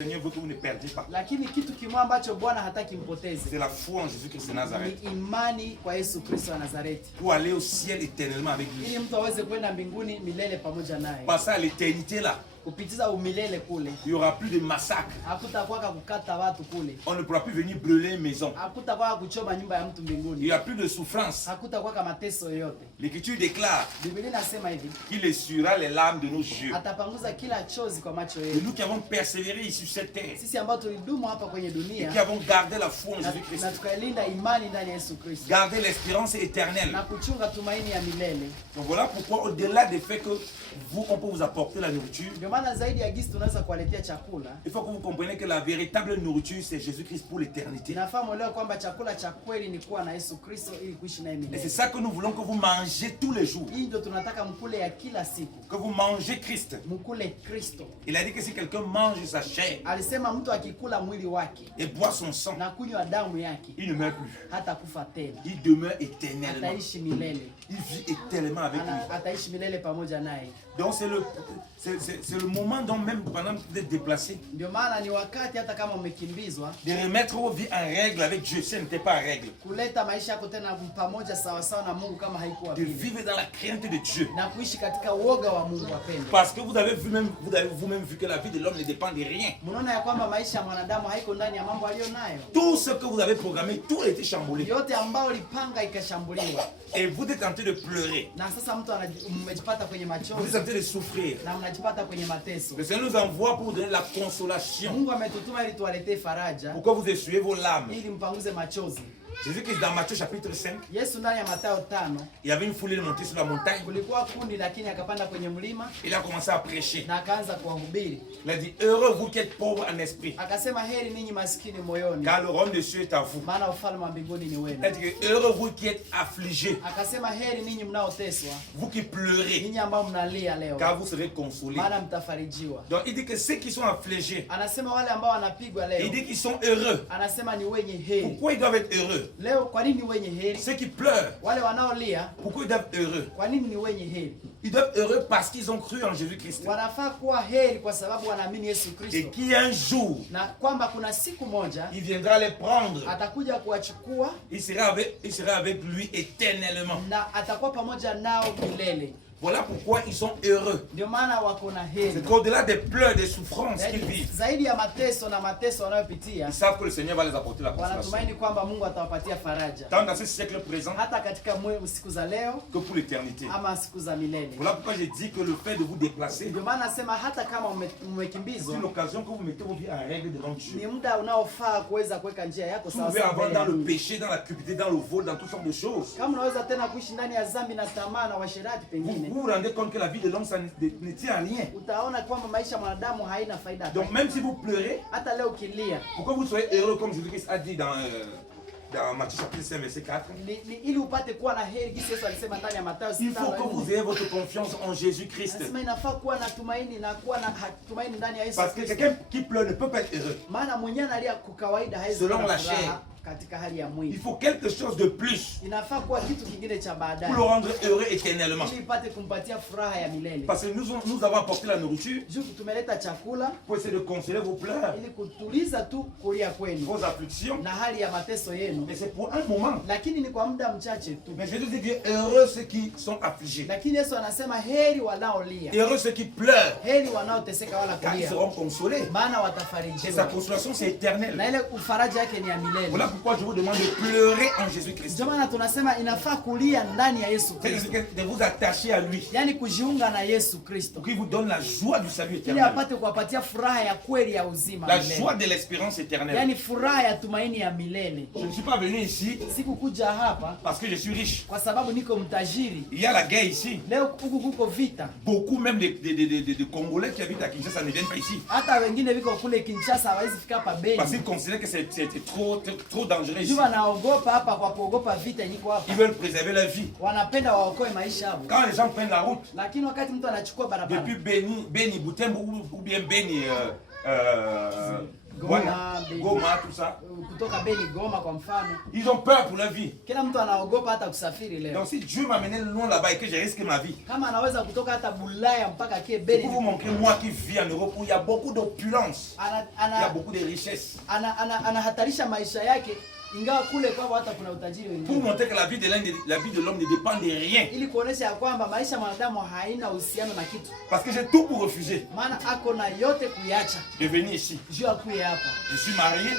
Seigneur veut que vous ne perdiez pas. Lakini kitu kimoja ambacho Bwana hataki mpoteze. C'est la foi en Jésus-Christ de Nazareth. Ni imani kwa Yesu Kristo wa Nazareti. Pour aller au ciel éternellement avec lui. Ili mtu aweze kwenda mbinguni milele pamoja naye. Passer à l'éternité là. Kupitiza umilele kule. Il y aura plus de massacres. Hakutakuwa kukata watu kule. On ne pourra plus venir brûler une maison. Hakutakuwa kuchoma nyumba ya mtu mbinguni. Il n'y a plus de souffrance. Hakutakuwa mateso yoyote. L'Écriture déclare Biblia inasema hivi. qu'il essuiera les larmes de nos yeux. Atapanguza kila chozi kwa macho Et yetu. nous qui avons persévéré ici sur cette terre. Sisi ambao tulidumu hapa kwenye Et dunia. qui avons gardé la foi en Jésus-Christ. Na tukalinda imani ndani ya Yesu Kristo. Garder l'espérance éternelle. Na kuchunga tumaini ya milele. Donc voilà pourquoi au-delà des faits que vous, on peut vous apporter la nourriture. Ndio maana zaidi ya gisi tunaweza kuwaletea chakula. Il faut que vous compreniez que la véritable nourriture c'est Jésus-Christ pour l'éternité. Nafahamu leo kwamba chakula cha kweli ni kuwa na Yesu Kristo ili kuishi naye Et milele. c'est ça que nous voulons que vous mangez tous les jours. Hii ndio tunataka mkule ya kila siku. Que vous mangez Christ. Mkule Kristo. Il a dit que si quelqu'un mange sa chair Alisema mtu akikula mwili wake et boit son sang, na kunywa damu yake il ne meurt plus. hata kufa tena. Il demeure éternellement. Ataishi milele. Il vit éternellement avec lui. Ataishi milele pamoja naye. Donc c'est le moment dont même pendant que vous êtes déplacé, Ndio maana ni wakati hata kama umekimbizwa de remettre vos vies en règle avec Dieu, si ce n'était pas en règle. kuleta maisha yako tena pamoja sawa sawa na Mungu kama haikuwa De vile. vivre dans la crainte de Dieu. Na kuishi katika uoga wa Mungu wapendwa. Parce que vous avez vous-même vu que la vie de l'homme ne dépend de rien. Mnaona ya kwamba maisha ya mwanadamu haiko ndani ya mambo aliyonayo. Tout ce que vous avez programmé, tout a été chamboulé. Yote ambao lipanga ikashambuliwa. Et vous êtes tenté de pleurer. Na sasa mtu mmejipata kwenye Vous êtes machozi tenté de souffrir. na mnajipata kwenye mateso. Le Seigneur nous envoie pour vous donner la consolation. Mungu ametutuma ili tuwaletee faraja, Pourquoi vous essuyez vos larmes. ili mpanguze machozi. Jésus-Christ dans Matthieu chapitre 5, Yesu ndani ya Mathayo 5 il y avait une foulée de monter sur la montagne. kulikuwa kundi, lakini akapanda kwenye mlima Il a commencé à prêcher. na akaanza kuwahubiri. Il a dit, heureux vous qui êtes pauvres en esprit, Akasema heri ninyi maskini moyoni, car le royaume de Dieu est à vous. maana ufalme wa mbinguni ni Il wenu. a dit, heureux vous qui êtes affligés, Akasema heri ninyi mnaoteswa, vous qui pleurez, ninyi ambao mnalia leo, car vous serez consolés. maana mtafarijiwa. Donc il dit que ceux qui sont affligés, Anasema wale ambao wanapigwa il leo, dit qu'ils sont heureux. anasema ni wenye heri. Pourquoi ils doivent être heureux? Leo kwa nini wenye heri? Ceux qui pleurent, Wale wanaolia pourquoi ils doivent être heureux? kwa nini ni wenye heri? Ils doivent être heureux parce qu'ils ont cru en Jésus-Christ. Wanafaa kuwa heri kwa sababu wanaamini Yesu Et Kristo, qui un jour, na kwamba kuna siku moja il viendra les prendre. atakuja kuwachukua Il sera avec lui éternellement. na atakuwa pamoja nao milele. Voilà pourquoi ils sont heureux. Ndio maana wako na heri. C'est qu'au-delà des pleurs, des souffrances qu'ils vivent, Zaidi ya mateso na mateso wanayopitia, ils savent que le Seigneur va les apporter la consolation. wanatumaini kwamba Mungu atawapatia faraja, Tant dans ce siècle présent hata katika siku za leo que pour l'éternité. ama siku za milele. Voilà pourquoi j'ai dit que le fait de vous déplacer, Ndio maana nasema hata kama c'est umekimbizwa, une occasion que vous mettez vos vies en règle devant Dieu. ni muda unaofaa kuweza kuweka njia yako Vous sawa pouvez sawa avoir mbele ya dans le Mungu. péché, dans la cupidité, dans le vol, dans toutes sortes de choses. Kama unaweza tena kuishi ndani ya dhambi na tamaa na washerati Vous pengine, vous rendez compte que la vie de l'homme, ça ne tient à rien. utaona kwamba maisha ya mwanadamu haina faida. Donc même si vous pleurez, Hata leo ukilia, pourquoi vous soyez heureux comme Jésus-Christ a dit dans Matthieu chapitre 5 verset 4, ili upate kuwa na heri, jinsi Yesu alisema ndani ya Mathayo il faut que 6:4. vous ayez votre confiance en Jésus-Christ. Anasema inafaa kuwa na tumaini na kuwa na tumaini ndani ya Yesu Parce que Kristo. quelqu'un qui pleure ne peut pas être heureux. Maana mwenyewe analia kwa kawaida haiwezi Selon kuwa na la furaha chair. katika hali ya Il mwili. faut quelque chose de plus Inafaa kuwa kitu kingine cha baadaye pour le rendre heureux éternellement. ili ipate kumpatia furaha ya milele. Parce que nous avons apporté la nourriture Juu tumeleta chakula pour essayer de consoler vos pleurs, ili kutuliza tu kulia kwenu vos afflictions. na hali ya mateso yenu, Mais c'est pour un moment. lakini ni kwa muda mchache tu. Mais Jésus dit que heureux ceux qui sont affligés, Lakini Yesu anasema heri wanaolia, heureux ceux qui pleurent, heri wanaoteseka wala car ils kulia, seront consolés. maana Et sa watafarijiwa. consolation, c'est Na éternel. ile ufaraja yake ni ya milele. Voilà pourquoi je vous demande de pleurer en Jésus-Christ. Ndio maana tunasema inafaa kulia ndani ya Yesu Kristo, C'est de vous attacher à lui, yaani kujiunga na Yesu Kristo pour qu'il vous donne la joie du salut ili éternel, apate kuwapatia furaha ya kweli ya uzima la milele. joie de l'espérance éternelle. Yaani furaha ya tumaini ya milele. Je ne suis pas venu ici Sikukuja hapa parce que je suis riche. kwa sababu niko mtajiri. Il y a la guerre ici. Leo huku kuko vita, Beaucoup même de Congolais qui habitent à Kinshasa ne viennent pas ici. hata wengine viko kule Kinshasa hawezi fika hapa Parce Beni. qu'ils considèrent que c'est trop dangereux ici. Juu wanaogopa hapa kwa kuogopa vita yeniko hapa. Ils veulent préserver leur vie. Wanapenda waokoe maisha yao. Quand les gens prennent la route, Lakini wakati mtu anachukua barabara depuis Beni Butembo ou bien Beni Goma, Goma, tout ça. Kutoka Beni, Goma kwa mfano. Ils ont peur pour leur vie. Kila mtu anaogopa hata kusafiri leo. Donc si Dieu m'a mené loin là-bas et que j'ai risqué ma vie. Kama anaweza kutoka hata Bulaya mpaka kie Pour Beni. vous montrer moi qui vis en Europe où il y a beaucoup d'opulence. Il y a beaucoup de richesses. Anahatarisha maisha yake ingawa kule kwao hata kuna utajiri wengine. Pour montrer que la vie de l'homme ne dépend de rien. Ili kuonesha ya kwamba maisha ya mwanadamu haina uhusiano na kitu. Parce que j'ai tout pour refuser. Maana ako na yote kuiacha. De venir ici. Juu akuye hapa. Je suis marié.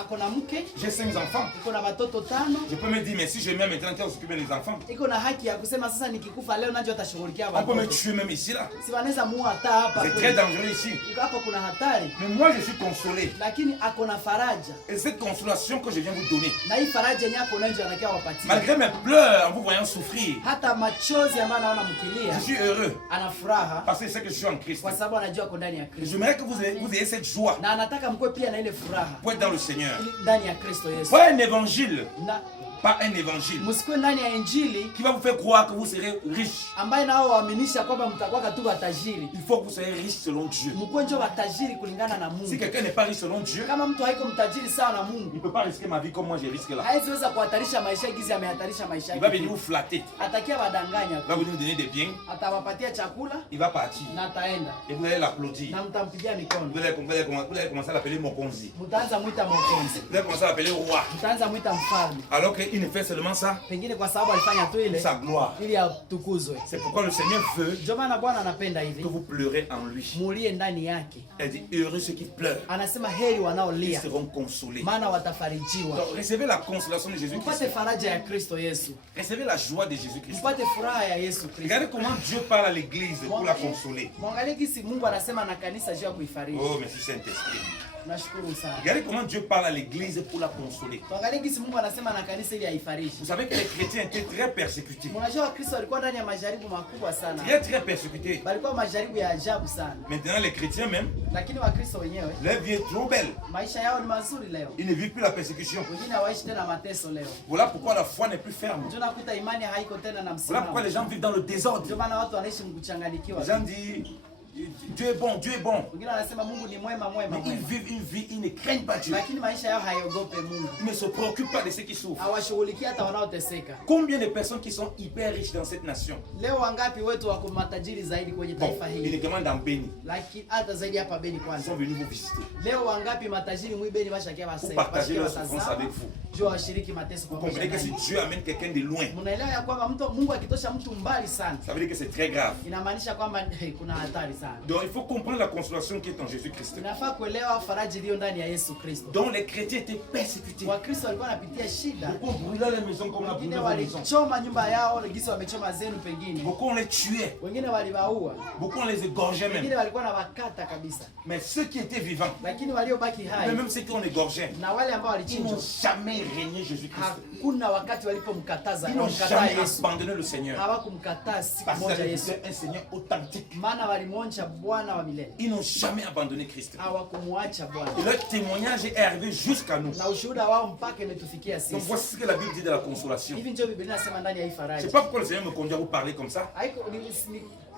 Ako na mke. J'ai 5 enfants. Iko na watoto 5. Je peux me dire mais si je mets maintenant qui s'occupe des enfants. Iko na haki ya kusema sasa nikikufa leo nacho atashughulikia watoto. On peut me tuer même ici là. Si wanaweza muua hata hapa. C'est très dangereux ici. Iko hapa kuna hatari. Mais moi je suis consolé. Lakini ako na faraja. Et cette consolation que je viens vous donner. Na hii faraja yenyewe hapo nje anakia wapatia. Malgré mes pleurs en vous voyant souffrir. Hata machozi ambayo anaona mkilia. Je suis heureux. Ana furaha. Parce que c'est que je suis en Christ. Kwa sababu anajua ako ndani ya Kristo. J'aimerais que vous ayez cette joie. Na anataka mkwe pia na ile furaha. Pour être dans le Seigneur. Ndani ya Kristo Yesu. Pas un évangile. Na pas un évangile msikue ndani ya injili qui va vous faire croire que vous serez riche. ambaye nao waaminisha kwamba mtakuwa tu watajiri. Il faut que vous soyez riche selon Dieu. Mkue ndio watajiri kulingana na Mungu. Si quelqu'un n'est pas riche selon Dieu, kama mtu haiko mtajiri sawa na Mungu, il peut pas risquer ma vie comme moi j'ai risqué là. haiwezi kuhatarisha maisha gizi amehatarisha maisha Il yake. va venir vous flatter. Atakia wadanganya. Il va venir vous donner des biens. Atawapatia chakula. Il va partir. Na ataenda. Et vous allez l'applaudir. Na mtampigia mikono. Vous allez commencer à l'appeler Mokonzi. Mtaanza muita Mokonzi. Vous allez commencer à l'appeler roi. Mtaanza muita mfalme. Alors qu'il ne fait seulement ça. Pengine kwa sababu alifanya tu ile sa gloire. Ili atukuzwe. C'est pourquoi le Seigneur veut ndio maana Bwana anapenda hivi que vous pleurez en lui. Mulie ndani yake. Elle dit heureux ceux qui pleurent. Anasema heri wanaolia. Ils seront consolés. Maana watafarijiwa. Donc recevez la consolation de Jésus-Christ. Mpate faraja ya Kristo Yesu. Recevez la joie de Jésus-Christ. Mpate furaha ya Yesu Kristo. Regardez comment Dieu parle à l'église pour la consoler. Mwangalie kisi Mungu anasema na kanisa juu ya kuifariji. Oh merci Saint-Esprit. Nashukuru sana. Regardez comment Dieu parle à l'église pour la consoler. Mwangalie kisi Mungu anasema na kanisa ili aifariji. Vous savez que les chrétiens étaient très persécutés. Mnajua Wakristo walikuwa ndani ya majaribu makubwa sana. Très persécutés. Walikuwa majaribu ya ajabu sana. Maintenant les chrétiens même, lakini Wakristo wenyewe leur vie est trop belle. Maisha yao ni mazuri leo. Ils ne vivent plus la persécution. Wengine hawaishi tena mateso leo. Voilà pourquoi la foi n'est plus ferme. Ndio nakuta imani haiko tena na msimamo. Voilà pourquoi les gens vivent dans le désordre. Ndio maana watu wanaishi mkuchanganyikiwa. Les gens disent Dieu est bon, Dieu est bon. Wengine wanasema Mungu ni mwema mwema. Mais ils vivent une vie, ils ne craignent pas Dieu. Lakini maisha yao haiogope Mungu. Ils ne se préoccupent pas de ceux qui souffrent. Hawashughulikia hata wanaoteseka. Combien de personnes qui sont hyper riches dans cette nation? Leo wangapi wetu wako matajiri zaidi kwenye taifa hili? Uniquement dans Beni. Lakini hata zaidi hapa Beni Ils kwanza. sont venus vous visiter. Leo wangapi matajiri mwi Beni washakia Pour wasema. partager leur souffrance avec vous. Juu washiriki mateso Vous pamoja. comprenez que si Dieu amène quelqu'un de loin, mnaelewa ya kwamba Mungu akitosha mtu mbali sana. ça veut dire que c'est très grave. Inamaanisha kwamba kuna hatari sana. Donc il faut comprendre la consolation qui est en Jésus-Christ. Inafaa kuelewa faraja iliyo ndani ya Yesu Kristo. Donc les chrétiens étaient persécutés. Wakristo walikuwa wanapitia shida. Beaucoup brûlaient les maisons comme on a brûlé Wengine vos maisons. walichoma nyumba yao, gisi wamechoma zenu pengine. Beaucoup on les tuait. Wengine waliwaua. Beaucoup on les égorgeait Wengine même. walikuwa na wakata kabisa. Mais ceux qui étaient vivants, Lakini waliobaki hai, mais même ceux qui on égorgeait, na wale ambao ils walichinjwa, n'ont jamais régné Jésus-Christ. hakuna wakati walipomkataza, Ils n'ont wakamkataa jamais Yesu. abandonné le Seigneur. Hawakumkataa siku Parce moja qu'ils Yesu. étaient un Seigneur authentique. Maana walimwonja Bwana wa milele. Ils n'ont jamais abandonné Christ. Hawakumwacha Bwana. Et leur témoignage est arrivé jusqu'à nous. Na ushuhuda wao mpaka imetufikia Donc sisi. voici ce que la Bible dit de la consolation. Hivi ndio Biblia inasema ndani ya hii Je ne faraja. sais pas pourquoi le Seigneur me conduit à vous parler comme ça.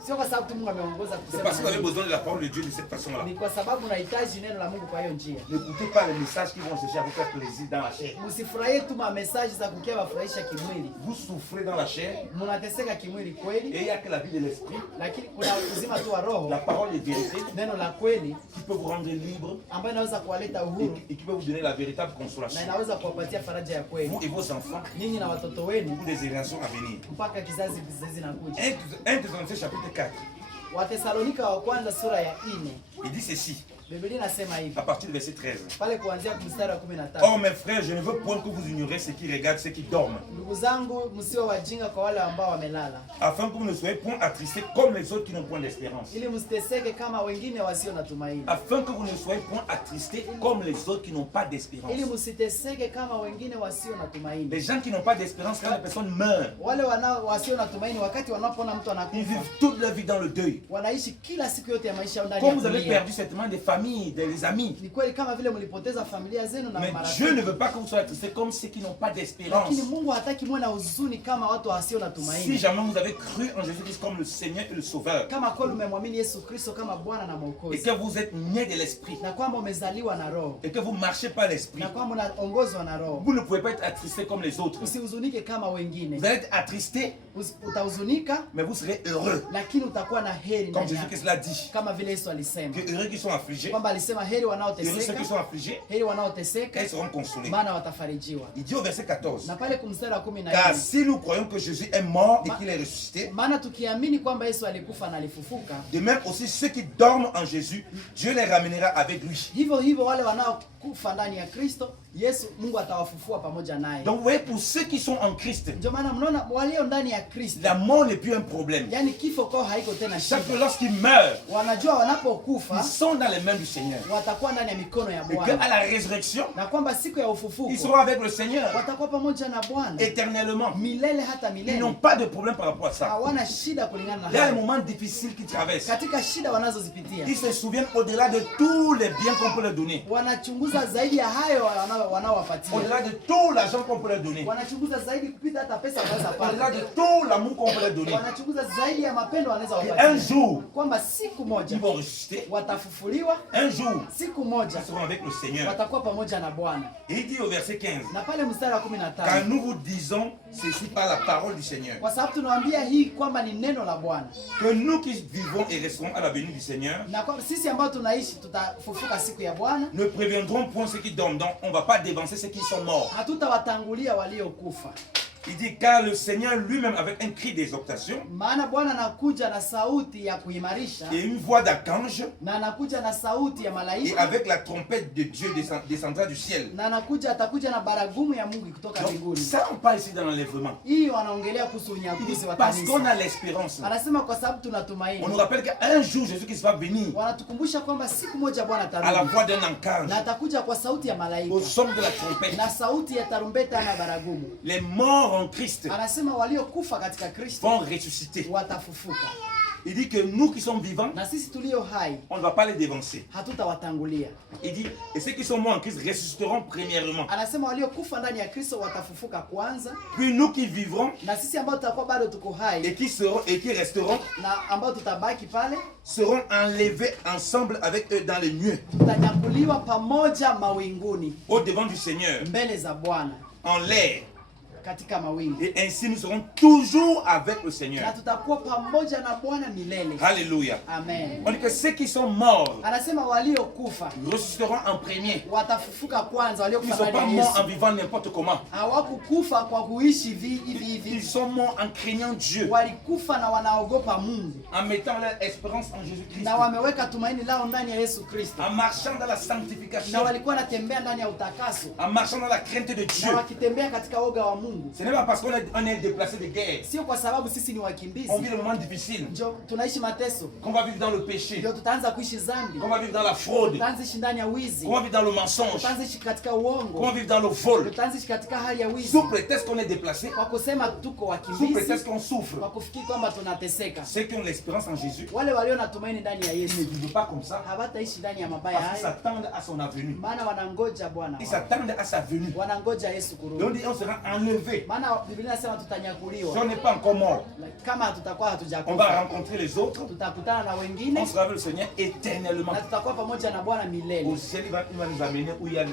Sio kwa sababu tu Mungu ameongoza C'est kusema. parce que vous avez besoin de la parole de Dieu de cette façon-là. Ni kwa sababu unahitaji neno la Mungu kwa hiyo njia. N'écoutez pas les messages qui vont chercher à vous faire plaisir dans la chair. Msifurahie tu message za kukia wafurahisha kimwili. Vous souffrez dans la chair Mnateseka kimwili et kweli, il n'y a que la vie de l'esprit, lakini kuna uzima tu wa roho, la parole de vérité neno la kweli qui peut vous rendre libre ambayo inaweza kuwaleta uhuru et qui peut vous donner la véritable na consolation. inaweza kuwapatia faraja ya kweli Vous et vos enfants ninyi na watoto wenu pour des générations à venir. mpaka kizazi zinakuja. 1 Thessaloniciens chapitre 4, Watesalonika wa kwanza sura ya 4. il dit ceci, Biblia inasema hivi. à partir du verset 13. Pale kuanzia mstari wa 13. Oh mes frères, je ne veux point que vous ignorez ceux qui regardent, ceux qui dorment, Ndugu zangu, msio wajinga kwa wale ambao wamelala, afin que vous ne soyez point attristés comme les autres qui n'ont point d'espérance. ili msiteseke kama wengine wasio na tumaini. Afin que vous ne soyez point attristés comme les autres qui n'ont pas d'espérance. Ili msiteseke kama wengine wasio na tumaini. Les gens qui n'ont pas d'espérance, quand les personnes meurent, Wale wasio na tumaini, wakati wanapoona mtu ils anakufa, vivent toute leur vie dans le deuil. wanaishi kila siku yote ya maisha yao ndani Comme ya vous avez kulia. perdu certainement des familles famille, des amis. Ni kweli kama vile mlipoteza familia zenu na Mais marafiki. Dieu ne veut pas que vous soyez attristés comme ceux qui n'ont pas d'espérance. Lakini Mungu hataki muwe na huzuni kama watu wasio na Si tumaini. jamais vous avez cru en Jésus-Christ comme le Seigneur et le Sauveur, Kama kweli umemwamini Yesu Kristo kama Bwana na et Mwokozi, que vous êtes né de l'Esprit, na kwamba umezaliwa na Roho, et que vous marchez par l'Esprit, na kwamba unaongozwa na Roho, vous ne pouvez pas être attristés comme les autres. usihuzunike kama wengine. Vous allez être attristés, Utahuzunika, mais vous serez heureux. lakini utakuwa na heri Comme ndani yako. Jésus-Christ l'a dit. Kama vile Yesu alisema Que heureux qui sont affligés, kwamba alisema heri heureux ceux wanaoteseka, qui sont affligés, heri wanaoteseka ils seront consolés. maana watafarijiwa. Il dit au verset 14, Na pale kumstari wa car 14, si nous croyons que Jésus est mort et qu'il est ressuscité, maana tukiamini kwamba Yesu alikufa na alifufuka, de même aussi ceux qui dorment en Jésus, Dieu les ramènera avec lui. hivyo hivyo wale wanaokufa ndani ya Kristo Yesu, Mungu atawafufua pamoja naye. Donc vous voyez, pour ceux qui sont en Christ, Ndio maana mnaona walio ndani ya Kristo, la mort n'est plus un problème. yani kifo kwao haiko tena Chaque shida. lorsqu'ils meurent, Wanajua ils wanapokufa sont dans les mains du Seigneur. watakuwa ndani ya mikono ya Et qu'à Bwana, la résurrection, na kwamba siku ya ils ufufuko seront avec le Seigneur watakuwa pamoja na Bwana éternellement. milele hata Ils milele. n'ont pas de problème par rapport à ça. Hawana shida kulingana na Il y a les hayo. moments difficiles qu'ils traversent. Katika shida wanazozipitia Ils se souviennent au-delà de tous les biens qu'on peut leur donner, wanachunguza zaidi ya hayo wanaowapatia, au-delà de tout l'argent qu'on peut leur donner, wanachunguza zaidi kupita hata pesa wanaweza au-delà pata, de tout l'amour qu'on peut leur donner. wanachunguza zaidi ya mapendo wanaweza Et un wapatia, jour, kwamba siku moja ils vont ressusciter. watafufuliwa, Un jour, siku moja ils seront avec le Seigneur. watakuwa pamoja na Bwana. Et il dit au verset 15, Na pale mstari wa car 15, nous vous disons ceci par la parole du Seigneur, kwa sababu tunawaambia hii kwamba ni neno la Bwana, que nous qui vivons et resterons à la venue du Seigneur, na kwamba sisi ambao tunaishi tutafufuka siku ya Bwana, ne préviendrons point ceux qui dorment. Donc, on ne va pas dévancer ceux qui sont morts. hatutawatangulia waliokufa. Il dit, car le Seigneur lui-même, avec un cri d'exhortation Maana Bwana anakuja na sauti ya kuimarisha, et une voix d'archange, na anakuja na sauti ya et malaika, avec la trompette de Dieu descendra du ciel. na atakuja na baragumu ya Mungu kutoka Donc, mbinguni. ça, on parle ici dans l'enlèvement. Hii wanaongelea kuhusu Il dit, unyakuzi wa parce qu'on kanisa. a l'espérance. Anasema kwa sababu On nous tunatumaini. rappelle qu'un jour, Jésus-Christ va venir Wanatukumbusha kwamba siku moja Bwana à la atarudi, voix d'un archange, na atakuja kwa sauti ya au malaika son de la trompette. na sauti ya tarumbeta na baragumu. Les morts en Christ Anasema waliokufa katika Kristo vont ressusciter. watafufuka, Il dit que nous qui sommes vivants, na sisi tulio hai on ne va pas les dévancer. hatutawatangulia. Il dit, et ceux qui sont morts en Christ ressusciteront premièrement. Anasema waliokufa ndani ya Kristo watafufuka kwanza, Puis nous qui vivrons na sisi ambao tutakuwa bado tuko hai et qui resteront na ambao tutabaki pale seront enlevés ensemble avec eux dans les nuées, tutanyakuliwa pamoja mawinguni au devant du Seigneur, mbele za Bwana en l'air. katika mawingu, Et ainsi nous serons toujours avec le na Seigneur. tutakuwa pamoja na Bwana milele. Alléluia. Amen. On dit que ceux qui sont morts Anasema waliokufa ressusciteront en premier. watafufuka kwanza, Ils ne waliokufa sont pas ndani ya morts en Yesu. vivant n'importe comment. Hawakukufa kwa kuishi hivi Ils hivi, sont morts en craignant Dieu, walikufa na wanaogopa Mungu, en mettant leur espérance en Jésus-Christ, na wameweka tumaini lao ndani ya Yesu Kristo, en marchant dans la sanctification, na walikuwa wanatembea ndani ya utakaso, en marchant dans la crainte de na Dieu. wakitembea katika woga wa Mungu. Ce n'est pas parce qu'on est déplacé de guerre, Sio kwa sababu sisi ni wakimbizi on vit le moment difficile, ndio tunaishi mateso, qu'on va vivre dans le péché, ndio tutaanza kuishi dhambi, qu'on va vivre dans la fraude, tutaanza ishi ndani ya wizi, qu'on va vivre dans le mensonge, tutaanza ishi katika qu'on va uongo, vivre dans le vol, tutaanza ishi katika hali ya wizi, sous prétexte qu'on est déplacé, kwa kusema tuko sous wakimbizi, prétexte qu'on souffre. kwa kufikiri kwamba tunateseka. Ceux qui ont l'espérance en Jésus, Wale walio na tumaini ndani ya ils ne Yesu vivent pas comme ça, hawataishi ndani ya mabaya parce qu'ils haya, s'attendent à son avenue. maana wanangoja Bwana Ils wao, s'attendent à sa venue. wanangoja Yesu Donc kurudi, on sera enlevé. maana Biblia inasema Si tutanyakuliwa. on n'est pas encore mort, Kama hatutakuwa on va hatujakufa, rencontrer les autres, tutakutana na wengine on sera avec le Seigneur éternellement. na tutakuwa pamoja na Bwana Au milele. ciel, il va nous amener où il y a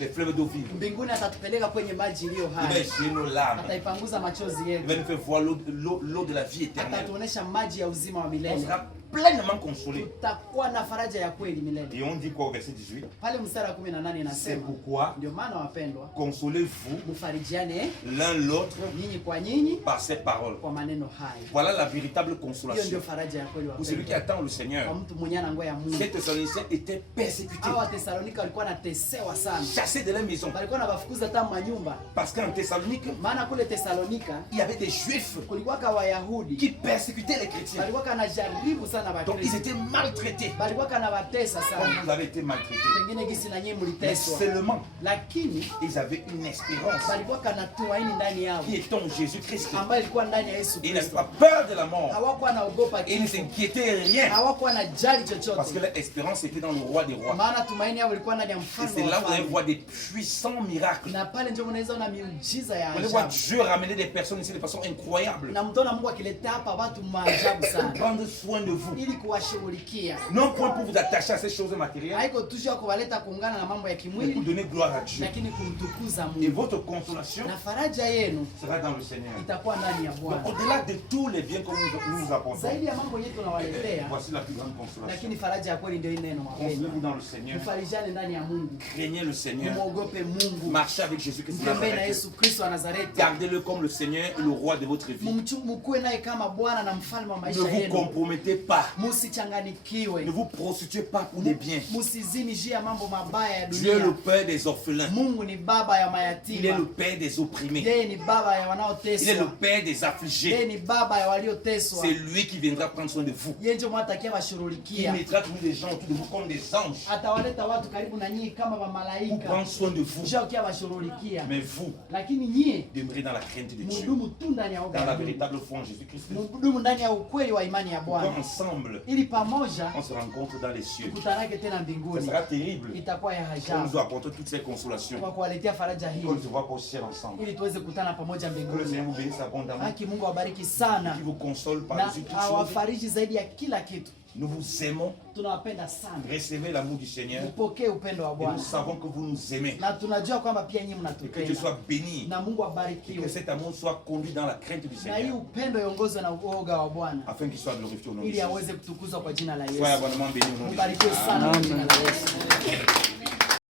les fleuves d'eau vive. Mbinguni atatupeleka kwenye maji iliyo Il va hai, essuyer nos larmes. ataipanguza machozi Il va yetu, nous faire voir l'eau de la vie éternelle. atatuonesha maji ya uzima wa On milele, sera pleinement consolé. tutakuwa na faraja ya kweli milele. Et on dit quoi au verset 18? Pale mstari wa 18 C'est inasema, pourquoi ndio maana wapendwa, consolez-vous mfarijiane l'un l'autre nyinyi kwa nyinyi par ces paroles. kwa maneno haya. Voilà la véritable Hiyo ndio consolation. faraja ya kweli Pour celui qui wapendwa, attend le kwa Seigneur. mtu mwenye anangoya Mungu. Ces Thessaloniciens étaient persécutés, Hawa Tesalonika walikuwa wanatesewa sana, chassés de leur maison. walikuwa wanawafukuza hata manyumba, Parce qu'en Thessalonique, maana kule Tesalonika il y avait des Juifs kulikuwa ka Wayahudi qui persécutaient les chrétiens. walikuwa kanajaribu sana Donc ils étaient maltraités. Comme vous avez été maltraités. Mais seulement, ils avaient une espérance qui est en Jésus-Christ. Ils n'avaient pas peur de la mort. Ils ne s'inquiétaient rien. Parce que leur espérance était dans le roi des rois. Et c'est là où vous allez voir des puissants miracles. Vous allez voir Dieu ramener des personnes ici de façon incroyable. Pour prendre soin de vous. Non point pour vous attacher à ces choses matérielles, mais pour donner gloire à Dieu. Et votre consolation sera dans le Seigneur. Donc au-delà de tous les biens que nous vous apportons, voici la plus grande consolation. Consolez-vous dans le Seigneur. Craignez le Seigneur. Marchez avec Jésus-Christ de Nazareth. Gardez-le comme le Seigneur et le roi de votre vie. Ne vous compromettez pas. Ne vous prostituez pas pour des biens. Dieu est le Père des orphelins. Il est le Père des opprimés. Il est le Père des affligés. C'est lui qui viendra prendre soin de vous. Il mettra tous les gens autour de vous comme des anges pour prendre soin de vous. Mais vous demeurez dans la crainte de Dieu, dans la véritable foi en Jésus-Christ. Ensemble, on se rencontre dans les cieux. Ça sera terrible. On nous apporte toutes ces consolations. On se voit au ciel ensemble. Que le Seigneur vous bénisse abondamment. Qui vous console par-dessus toutes choses. Nous vous aimons. Recevez l'amour du Seigneur. Et nous savons que vous nous aimez. Et que Dieu soit béni. Et que cet amour soit conduit dans la crainte du Seigneur. Afin qu'il soit glorifié au nom de Jésus. Soyez abondamment bénis au nom de Jésus. Amen.